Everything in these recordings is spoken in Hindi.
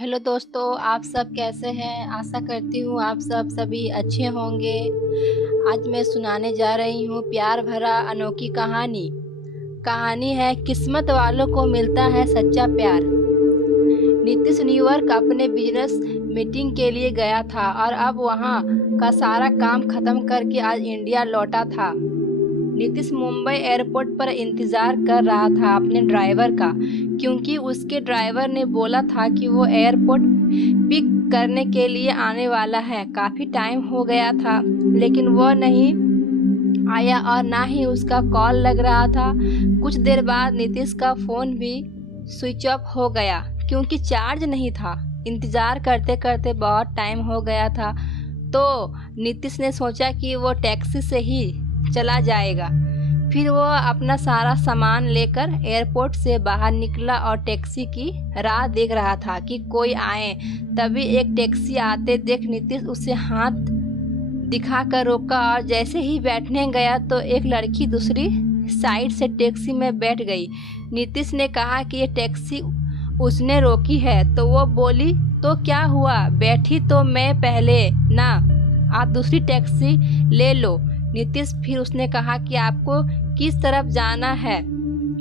हेलो दोस्तों, आप सब कैसे हैं? आशा करती हूँ आप सभी अच्छे होंगे। आज मैं सुनाने जा रही हूँ प्यार भरा अनोखी कहानी। कहानी है किस्मत वालों को मिलता है सच्चा प्यार। नीतीश न्यूयॉर्क अपने बिजनेस मीटिंग के लिए गया था और अब वहाँ का सारा काम खत्म करके आज इंडिया लौटा था। नीतीश मुंबई एयरपोर्ट पर इंतज़ार कर रहा था अपने ड्राइवर का, क्योंकि उसके ड्राइवर ने बोला था कि वो एयरपोर्ट पिक करने के लिए आने वाला है। काफ़ी टाइम हो गया था, लेकिन वो नहीं आया और ना ही उसका कॉल लग रहा था। कुछ देर बाद नीतीश का फ़ोन भी स्विच ऑफ हो गया, क्योंकि चार्ज नहीं था। इंतज़ार करते करते बहुत टाइम हो गया था, तो नीतीश ने सोचा कि वो टैक्सी से ही चला जाएगा। फिर वो अपना सारा सामान लेकर एयरपोर्ट से बाहर निकला और टैक्सी की राह देख रहा था कि कोई आए। तभी एक टैक्सी आते देख नीतीश उसे हाथ दिखाकर रोका और जैसे ही बैठने गया तो एक लड़की दूसरी साइड से टैक्सी में बैठ गई। नीतीश ने कहा कि ये टैक्सी उसने रोकी है, तो वो बोली, तो क्या हुआ, बैठी तो मैं पहले ना, आप दूसरी टैक्सी ले लो। नीतीश फिर उसने कहा कि आपको किस तरफ जाना है।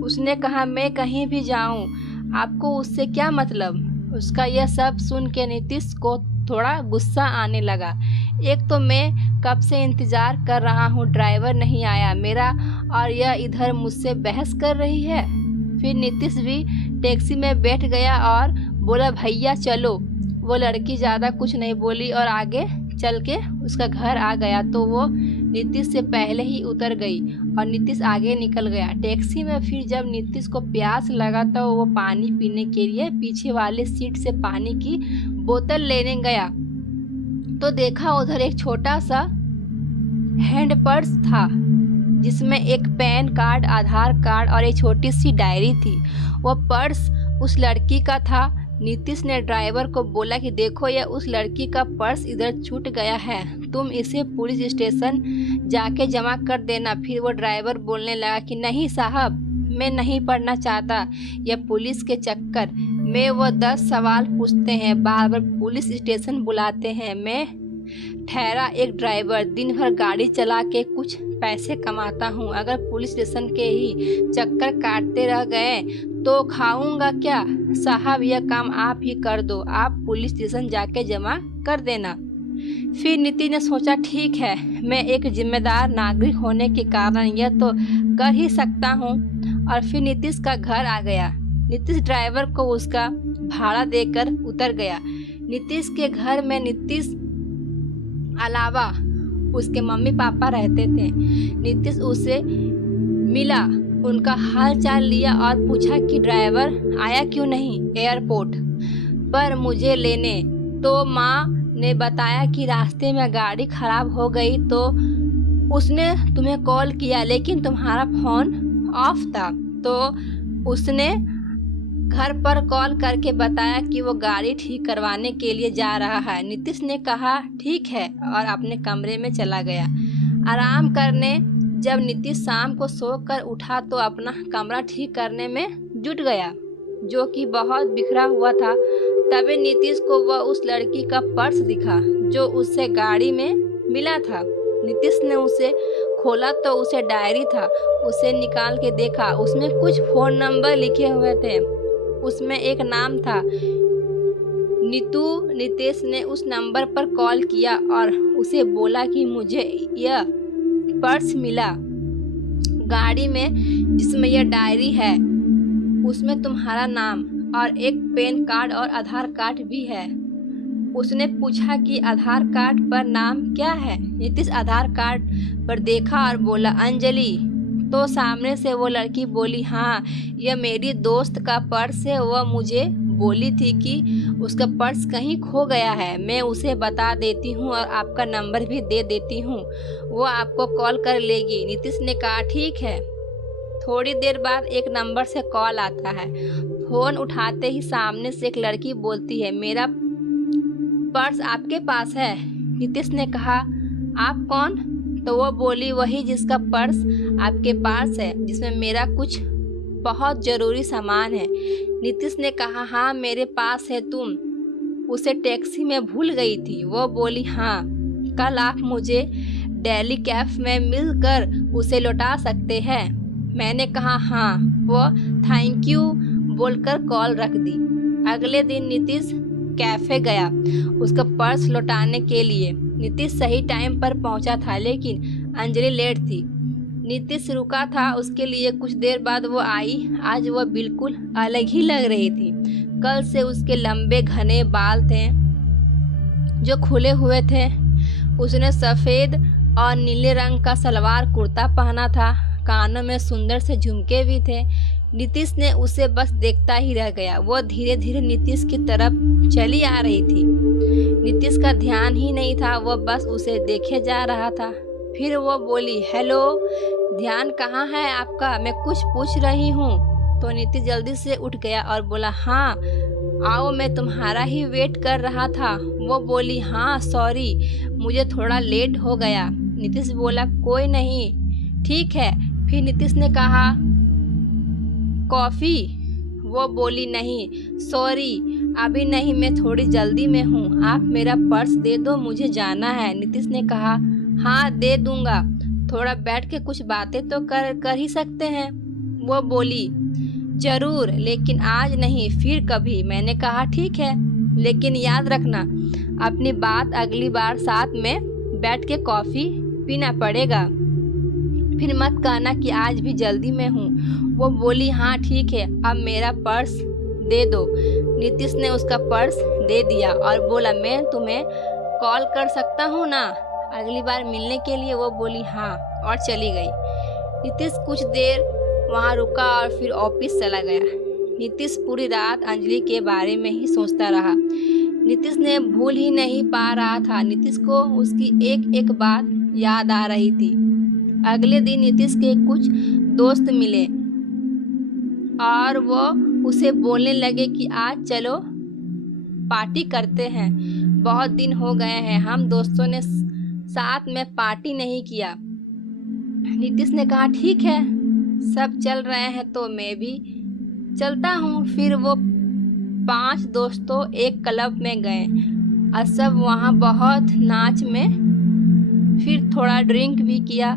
उसने कहा मैं कहीं भी जाऊं, आपको उससे क्या मतलब। उसका यह सब सुन के नीतीश को थोड़ा गुस्सा आने लगा। एक तो मैं कब से इंतज़ार कर रहा हूँ, ड्राइवर नहीं आया मेरा, और यह इधर मुझसे बहस कर रही है। फिर नीतीश भी टैक्सी में बैठ गया और बोला, भैया चलो। वो लड़की ज़्यादा कुछ नहीं बोली और आगे चल के उसका घर आ गया, तो वो नीतीश से पहले ही उतर गई और नीतीश आगे निकल गया। टैक्सी में फिर जब नीतीश को प्यास लगा तो वो पानी पीने के लिए पीछे वाले सीट से पानी की बोतल लेने गया, तो देखा उधर एक छोटा सा हैंड पर्स था, जिसमें एक पैन कार्ड, आधार कार्ड और एक छोटी सी डायरी थी। वो पर्स उस लड़की का था। नीतीश ने ड्राइवर को बोला कि देखो, यह उस लड़की का पर्स इधर छूट गया है, तुम इसे पुलिस स्टेशन जाके जमा कर देना। फिर वो ड्राइवर बोलने लगा कि नहीं साहब, मैं नहीं पढ़ना चाहता यह पुलिस के चक्कर में। वो 10 सवाल पूछते हैं, बार बार पुलिस स्टेशन बुलाते हैं। मैं ठहरा एक ड्राइवर, दिन भर गाड़ी चला के कुछ पैसे कमाता हूँ। अगर पुलिस स्टेशन के ही चक्कर काटते रह गए तो खाऊंगा क्या। साहब, यह काम आप ही कर दो, आप पुलिस स्टेशन जाके जमा कर देना। फिर नीतीश ने सोचा, ठीक है, मैं एक जिम्मेदार नागरिक होने के कारण यह तो कर ही सकता हूँ। और फिर नीतीश का घर आ गया। नीतीश ड्राइवर को उसका भाड़ा देकर उतर गया। नीतीश के घर में नीतीश अलावा उसके मम्मी पापा रहते थे। नीतीश उसे मिला, उनका हाल चाल लिया और पूछा कि ड्राइवर आया क्यों नहीं एयरपोर्ट पर मुझे लेने। तो माँ ने बताया कि रास्ते में गाड़ी खराब हो गई, तो उसने तुम्हें कॉल किया, लेकिन तुम्हारा फ़ोन ऑफ था, तो उसने घर पर कॉल करके बताया कि वो गाड़ी ठीक करवाने के लिए जा रहा है। नीतीश ने कहा ठीक है और अपने कमरे में चला गया आराम करने। जब नीतीश शाम को सोकर उठा तो अपना कमरा ठीक करने में जुट गया, जो कि बहुत बिखरा हुआ था। तभी नीतीश को वह उस लड़की का पर्स दिखा जो उससे गाड़ी में मिला था। नीतीश ने उसे खोला तो उसे डायरी था। उसे निकाल के देखा, उसमें कुछ फ़ोन नंबर लिखे हुए थे। उसमें एक नाम था नीतू। नीतीश ने उस नंबर पर कॉल किया और उसे बोला कि मुझे यह पर्स मिला गाड़ी में, जिसमें यह डायरी है, उसमें तुम्हारा नाम और एक पैन कार्ड और आधार कार्ड भी है। उसने पूछा कि आधार कार्ड पर नाम क्या है। नीतीश आधार कार्ड पर देखा और बोला अंजलि। तो सामने से वो लड़की बोली, हाँ, यह मेरी दोस्त का पर्स है। वह मुझे बोली थी कि उसका पर्स कहीं खो गया है, मैं उसे बता देती हूँ और आपका नंबर भी दे देती हूँ, वो आपको कॉल कर लेगी। नीतीश ने कहा ठीक है। थोड़ी देर बाद एक नंबर से कॉल आता है। फ़ोन उठाते ही सामने से एक लड़की बोलती है, मेरा पर्स आपके पास है। नीतीश ने कहा आप कौन। तो वो बोली, वही जिसका पर्स आपके पास है, जिसमें मेरा कुछ बहुत ज़रूरी सामान है। नीतीश ने कहा हाँ मेरे पास है, तुम उसे टैक्सी में भूल गई थी। वो बोली, हाँ, कल आप मुझे दिल्ली कैफ में मिलकर उसे लौटा सकते हैं। मैंने कहा, हाँ। वो थैंक यू बोलकर कॉल रख दी। अगले दिन नीतीश कैफे गया उसका पर्स लौटाने के लिए। नीतीश सही टाइम पर पहुंचा था, लेकिन अंजलि लेट थी। नीतीश रुका था उसके लिए। कुछ देर बाद वो आई। आज वो बिल्कुल अलग ही लग रही थी। कल से उसके लंबे घने बाल थे जो खुले हुए थे। उसने सफ़ेद और नीले रंग का सलवार कुर्ता पहना था। कानों में सुंदर से झुमके भी थे। नीतीश ने उसे बस देखता ही रह गया। वो धीरे धीरे नीतीश की तरफ चली आ रही थी। नीतीश का ध्यान ही नहीं था, वो बस उसे देखे जा रहा था। फिर वो बोली, हेलो, ध्यान कहाँ है आपका? मैं कुछ पूछ रही हूँ। तो नीतीश जल्दी से उठ गया और बोला, हाँ आओ, मैं तुम्हारा ही वेट कर रहा था। वो बोली, हाँ सॉरी, मुझे थोड़ा लेट हो गया। नीतीश बोला, कोई नहीं, ठीक है। फिर नीतीश ने कहा, कॉफ़ी? वो बोली, नहीं सॉरी, अभी नहीं, मैं थोड़ी जल्दी में हूँ। आप मेरा पर्स दे दो, मुझे जाना है। नीतीश ने कहा, हाँ दे दूँगा, थोड़ा बैठ के कुछ बातें तो कर ही सकते हैं। वो बोली, ज़रूर, लेकिन आज नहीं, फिर कभी। मैंने कहा, ठीक है, लेकिन याद रखना अपनी बात अगली बार साथ में बैठ के कॉफ़ी पीना पड़ेगा। फिर मत कहना कि आज भी जल्दी में हूँ। वो बोली, हाँ ठीक है, अब मेरा पर्स दे दो। नीतीश ने उसका पर्स दे दिया और बोला, मैं तुम्हें कॉल कर सकता हूँ ना अगली बार मिलने के लिए? वो बोली, हाँ, और चली गई। नीतीश कुछ देर वहाँ रुका और फिर ऑफिस चला गया। नीतीश पूरी रात अंजलि के बारे में ही सोचता रहा। नीतीश ने भूल ही नहीं पा रहा था। नीतीश को उसकी एक एक बात याद आ रही थी। अगले दिन नीतीश के कुछ दोस्त मिले और वो उसे बोलने लगे कि आज चलो पार्टी करते हैं, बहुत दिन हो गए हैं, हम दोस्तों ने साथ में पार्टी नहीं किया। नीतीश ने कहा, ठीक है, सब चल रहे हैं तो मैं भी चलता हूँ। फिर वो 5 दोस्तों एक क्लब में गए और सब वहाँ बहुत नाच में, फिर थोड़ा ड्रिंक भी किया।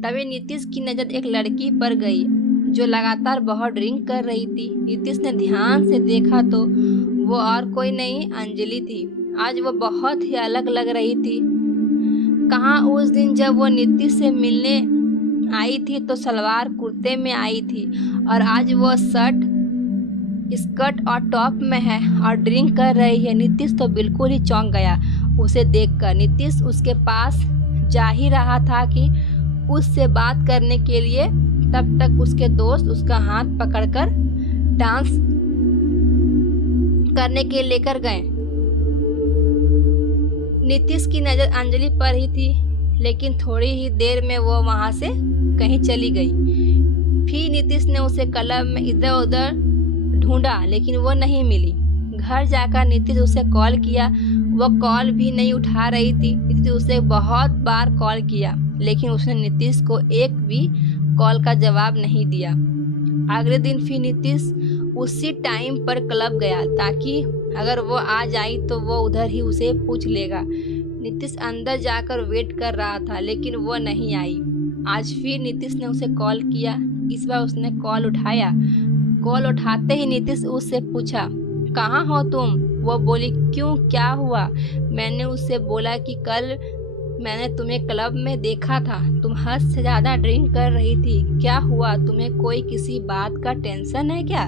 तभी नीतीश की नज़र एक लड़की पर गई जो लगातार बहुत ड्रिंक कर रही थी। नीतीश ने ध्यान से देखा तो वो और कोई नहीं, अंजलि थी। आज वो बहुत ही अलग लग रही थी। कहाँ उस दिन जब वो नीतीश से मिलने आई थी तो सलवार कुर्ते में आई थी, और आज वो शर्ट स्कर्ट और टॉप में है और ड्रिंक कर रही है। नीतीश तो बिल्कुल ही चौंक गया उसे देखकर। नीतीश उसके पास जा ही रहा था कि उससे बात करने के लिए, तब तक उसके दोस्त उसका हाथ पकड़कर डांस करने के लेकर गए। नीतीश की नज़र अंजलि पर ही थी, लेकिन थोड़ी ही देर में वो वहाँ से कहीं चली गई। फिर नीतीश ने उसे क्लब में इधर उधर ढूंढा, लेकिन वो नहीं मिली। घर जाकर नीतीश उसे कॉल किया, वो कॉल भी नहीं उठा रही थी। नीतीश उसे बहुत बार कॉल किया, लेकिन उसने नीतीश को एक भी कॉल का जवाब नहीं दिया। अगले दिन फिर नीतीश उसी टाइम पर क्लब गया, ताकि अगर वो आ जाई तो वो उधर ही उसे पूछ लेगा। नीतीश अंदर जाकर वेट कर रहा था, लेकिन वो नहीं आई। आज फिर नीतीश ने उसे कॉल किया। इस बार उसने कॉल उठाया। कॉल उठाते ही नीतीश उससे पूछा, कहाँ हो तुम? वो बोली, क्यों, क्या हुआ? मैंने उससे बोला कि कल मैंने तुम्हें क्लब में देखा था, तुम हद से ज़्यादा ड्रिंक कर रही थी। क्या हुआ? तुम्हें कोई किसी बात का टेंशन है क्या?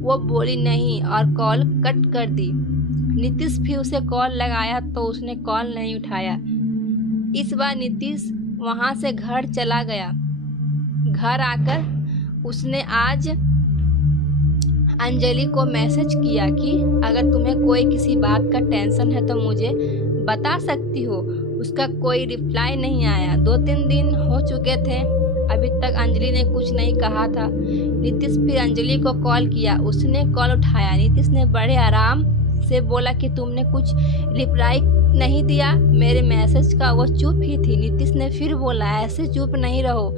वो बोली, नहीं, और कॉल कट कर दी। नीतीश फिर उसे कॉल लगाया तो उसने कॉल नहीं उठाया। इस बार नीतीश वहाँ से घर चला गया। घर आकर उसने आज अंजलि को मैसेज किया कि अगर तुम्हें कोई किसी बात का टेंशन है तो मुझे बता सकती हो। उसका कोई रिप्लाई नहीं आया। 2-3 दिन हो चुके थे, अभी तक अंजलि ने कुछ नहीं कहा था। नीतीश फिर अंजलि को कॉल किया, उसने कॉल उठाया। नीतीश ने बड़े आराम से बोला कि तुमने कुछ रिप्लाई नहीं दिया मेरे मैसेज का। वो चुप ही थी। नीतीश ने फिर बोला, ऐसे चुप नहीं रहो,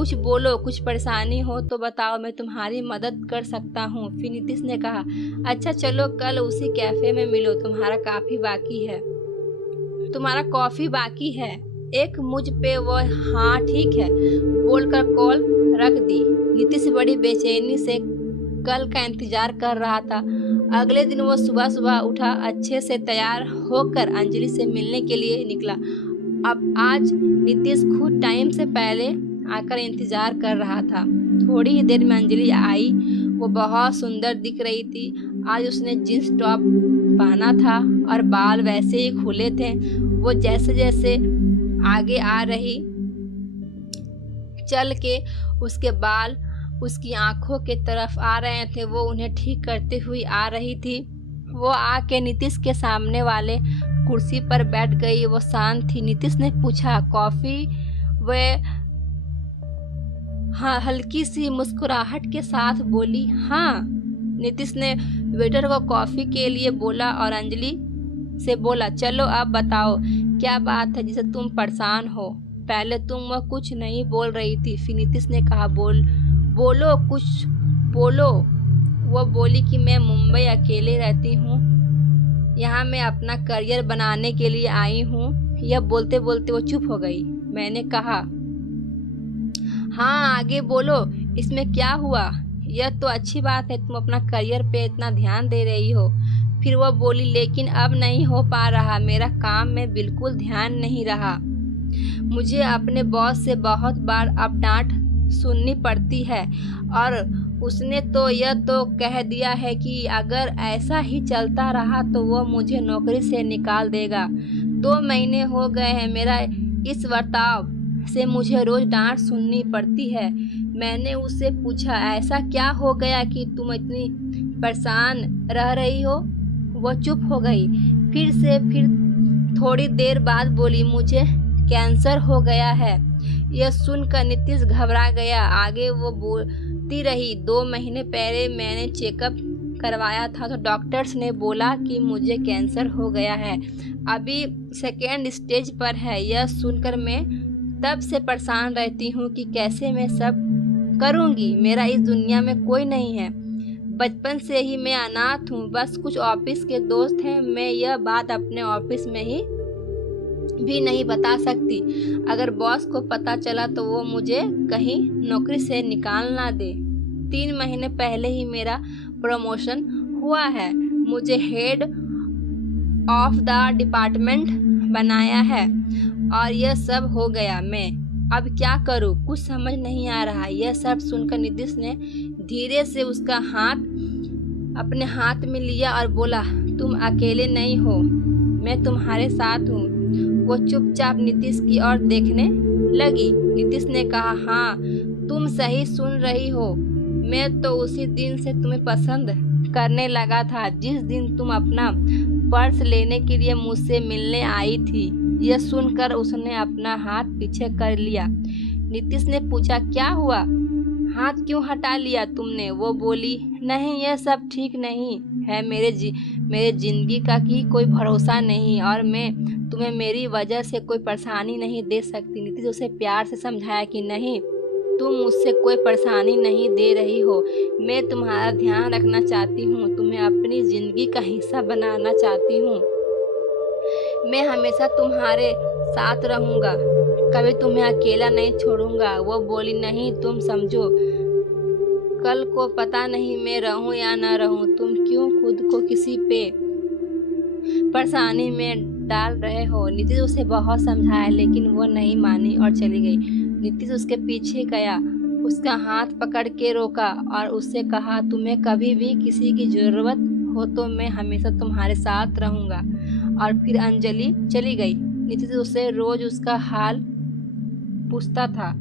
कुछ बोलो, कुछ परेशानी हो तो बताओ, मैं तुम्हारी मदद कर सकता हूँ। फिर नीतीश ने कहा, अच्छा चलो कल उसी कैफ़े में मिलो, तुम्हारा कॉफ़ी बाकी है। एक मुझ पे वो हाँ ठीक है बोलकर कॉल रख दी। नीतीश बड़ी बेचैनी से कल का इंतजार कर रहा था। अगले दिन वो सुबह सुबह उठा, अच्छे से तैयार होकर अंजलि से मिलने के लिए निकला। अब आज नीतीश खुद टाइम से पहले आकर इंतजार कर रहा था। थोड़ी ही देर में अंजलि आई। वो बहुत सुंदर दिख रही थी। आज उसने जींस टॉप पहना था और बाल वैसे ही खुले थे। वो जैसे जैसे आगे आ रही, चल के उसके बाल उसकी आंखों के तरफ आ रहे थे। वो उन्हें ठीक करते हुए आ रही थी। वो आके नीतीश के सामने वाले कुर्सी पर बैठ गई। वो शांत थी। नीतीश ने पूछा, कॉफ़ी? वह हाँ हल्की सी मुस्कुराहट के साथ बोली, हाँ। नीतीश ने वेटर को कॉफ़ी के लिए बोला और अंजलि से बोला, चलो अब बताओ क्या बात है जिसे तुम परेशान हो। पहले तुम वह कुछ नहीं बोल रही थी। फिर नीतीश ने कहा, बोलो कुछ बोलो। वो बोली कि मैं मुंबई अकेले रहती हूँ, यहाँ मैं अपना करियर बनाने के लिए आई हूँ। यह बोलते बोलते वो चुप हो गई। मैंने कहा, हाँ आगे बोलो, इसमें क्या हुआ? यह तो अच्छी बात है, तुम अपना करियर पे इतना ध्यान दे रही हो। फिर वो बोली, लेकिन अब नहीं हो पा रहा, मेरा काम में बिल्कुल ध्यान नहीं रहा। मुझे अपने बॉस से बहुत बार अब डांट सुननी पड़ती है और उसने तो यह तो कह दिया है कि अगर ऐसा ही चलता रहा तो वो मुझे नौकरी से निकाल देगा। 2 महीने हो गए हैं मेरा इस बर्ताव से मुझे रोज डांट सुननी पड़ती है। मैंने उससे पूछा, ऐसा क्या हो गया कि तुम इतनी परेशान रह रही हो? वो चुप हो गई। फिर थोड़ी देर बाद बोली, मुझे कैंसर हो गया है। यह सुनकर नीतीश घबरा गया। आगे वो बोलती रही, 2 महीने पहले मैंने चेकअप करवाया था तो डॉक्टर्स ने बोला कि मुझे कैंसर हो गया है, अभी 2nd स्टेज पर है। यह सुनकर मैं तब से परेशान रहती हूँ कि कैसे मैं सब करूँगी। मेरा इस दुनिया में कोई नहीं है। बचपन से ही मैं अनाथ हूँ, बस कुछ ऑफिस के दोस्त हैं। मैं यह बात अपने ऑफिस में ही भी नहीं बता सकती। अगर बॉस को पता चला तो वो मुझे कहीं नौकरी से निकाल ना दे। 3 महीने पहले ही मेरा प्रमोशन हुआ है, मुझे हेड ऑफ द डिपार्टमेंट बनाया है और यह सब हो गया। मैं अब क्या करूं, कुछ समझ नहीं आ रहा। यह सब सुनकर नीतीश ने धीरे से उसका हाथ अपने हाथ में लिया और बोला, तुम अकेले नहीं हो, मैं तुम्हारे साथ हूँ। वो चुपचाप नीतीश की ओर देखने लगी। नीतीश ने कहा, हाँ तुम सही सुन रही हो, मैं तो उसी दिन से तुम्हें पसंद करने लगा था जिस दिन तुम अपना पर्स लेने के लिए मुझसे मिलने आई थी। यह सुनकर उसने अपना हाथ पीछे कर लिया। नीतीश ने पूछा, क्या हुआ, हाथ क्यों हटा लिया तुमने? वो बोली, नहीं यह सब ठीक नहीं है, मेरे जिंदगी का की कोई भरोसा नहीं और मैं तुम्हें मेरी वजह से कोई परेशानी नहीं दे सकती। नीतीश उसे प्यार से समझाया कि नहीं, तुम मुझसे कोई परेशानी नहीं दे रही हो, मैं तुम्हारा ध्यान रखना चाहती हूँ, तुम्हें अपनी ज़िंदगी का हिस्सा बनाना चाहती हूँ, मैं हमेशा तुम्हारे साथ रहूँगा, कभी तुम्हें अकेला नहीं छोड़ूंगा। वो बोली, नहीं तुम समझो, कल को पता नहीं मैं रहूँ या ना रहूँ, तुम क्यों खुद को किसी पे परेशानी में डाल रहे हो। नीतीश उसे बहुत समझाया लेकिन वो नहीं मानी और चली गई। नीतीश उसके पीछे गया, उसका हाथ पकड़ के रोका और उससे कहा, तुम्हें कभी भी किसी की ज़रूरत हो तो मैं हमेशा तुम्हारे साथ रहूँगा। और फिर अंजलि चली गई। नीतीश उससे रोज उसका हाल पूछता था।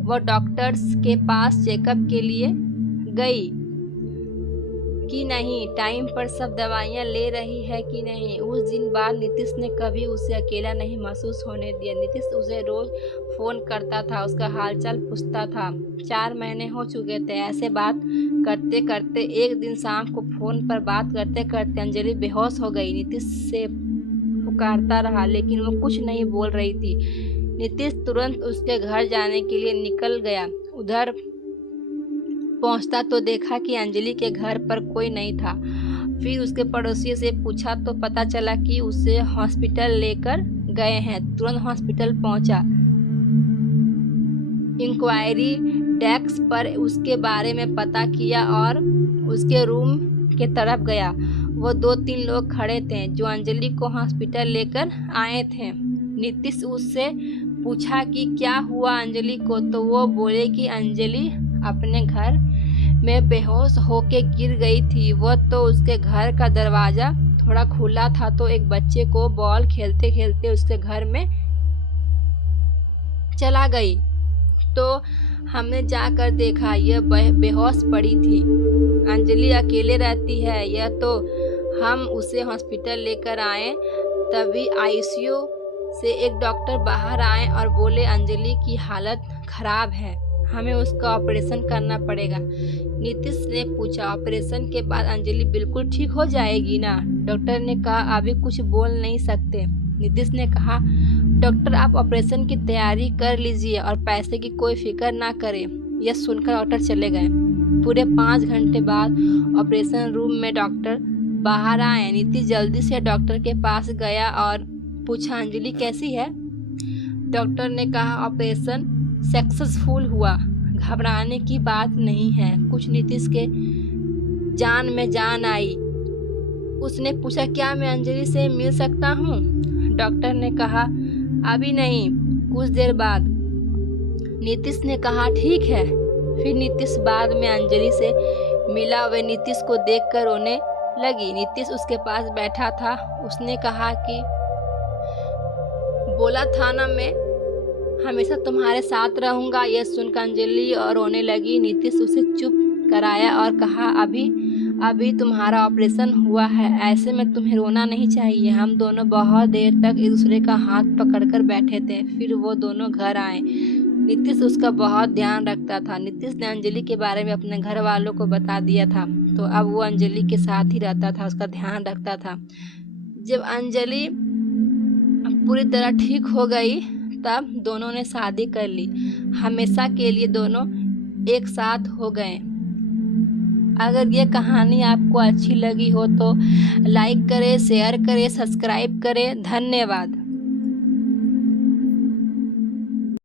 वह डॉक्टर्स के पास चेकअप के लिए गई कि नहीं, टाइम पर सब दवाइयाँ ले रही है कि नहीं। उस दिन बाद नीतीश ने कभी उसे अकेला नहीं महसूस होने दिया। नीतीश उसे रोज फ़ोन करता था, उसका हालचाल पूछता था। 4 महीने हो चुके थे। ऐसे बात करते करते एक दिन शाम को फ़ोन पर बात करते करते अंजलि बेहोश हो गई। नीतीश से पुकारता रहा लेकिन वो कुछ नहीं बोल रही थी। नीतीश तुरंत उसके घर जाने के लिए निकल गया। उधर पहुंचता तो देखा कि अंजलि के घर पर कोई नहीं था। फिर उसके पड़ोसी से पूछा तो पता चला कि उसे हॉस्पिटल लेकर गए हैं। तुरंत हॉस्पिटल पहुंचा। इंक्वायरी डेस्क पर उसके बारे में पता किया और उसके रूम के तरफ गया। वो 2-3 लोग खड़े थे जो अंजलि को हॉस्पिटल लेकर आए थे। नीतीश उससे पूछा कि क्या हुआ अंजलि को, तो वो बोले कि अंजलि अपने घर में बेहोश होके गिर गई थी। वो तो उसके घर का दरवाज़ा थोड़ा खुला था तो एक बच्चे को बॉल खेलते खेलते उसके घर में चला गई, तो हमने जाकर देखा यह बेहोश पड़ी थी। अंजलि अकेले रहती है। यह तो हम उसे हॉस्पिटल लेकर आए, तभी आईसीयू से एक डॉक्टर बाहर आए और बोले अंजलि की हालत खराब है, हमें उसका ऑपरेशन करना पड़ेगा। नीतीश ने पूछा ऑपरेशन के बाद अंजलि बिल्कुल ठीक हो जाएगी ना? डॉक्टर ने कहा अभी कुछ बोल नहीं सकते। नीतीश ने कहा डॉक्टर आप ऑपरेशन की तैयारी कर लीजिए और पैसे की कोई फिक्र ना करें। यह सुनकर डॉक्टर चले गए। पूरे 5 घंटे बाद ऑपरेशन रूम में डॉक्टर बाहर आए। नीतीश जल्दी से डॉक्टर के पास गया और पूछा अंजलि कैसी है? डॉक्टर ने कहा ऑपरेशन सक्सेसफुल हुआ, घबराने की बात नहीं है कुछ। नीतीश के जान में जान आई। उसने पूछा क्या मैं अंजलि से मिल सकता हूँ? डॉक्टर ने कहा अभी नहीं, कुछ देर बाद। नीतीश ने कहा ठीक है। फिर नीतीश बाद में अंजलि से मिला। वह नीतीश को देखकर रोने लगी। नीतीश उसके पास बैठा था। उसने कहा कि बोला था ना मैं हमेशा तुम्हारे साथ रहूंगा। यह सुनकर अंजलि और रोने लगी। नीतीश उसे चुप कराया और कहा अभी तुम्हारा ऑपरेशन हुआ है, ऐसे में तुम्हें रोना नहीं चाहिए। हम दोनों बहुत देर तक एक दूसरे का हाथ पकड़कर बैठे थे। फिर वो दोनों घर आए। नीतीश उसका बहुत ध्यान रखता था। नीतीश ने अंजलि के बारे में अपने घर वालों को बता दिया था, तो अब वो अंजलि के साथ ही रहता था, उसका ध्यान रखता था। जब अंजलि पूरी तरह ठीक हो गई तब दोनों ने शादी कर ली। हमेशा के लिए दोनों एक साथ हो गए। अगर ये कहानी आपको अच्छी लगी हो तो लाइक करें, शेयर करें, सब्सक्राइब करें। धन्यवाद।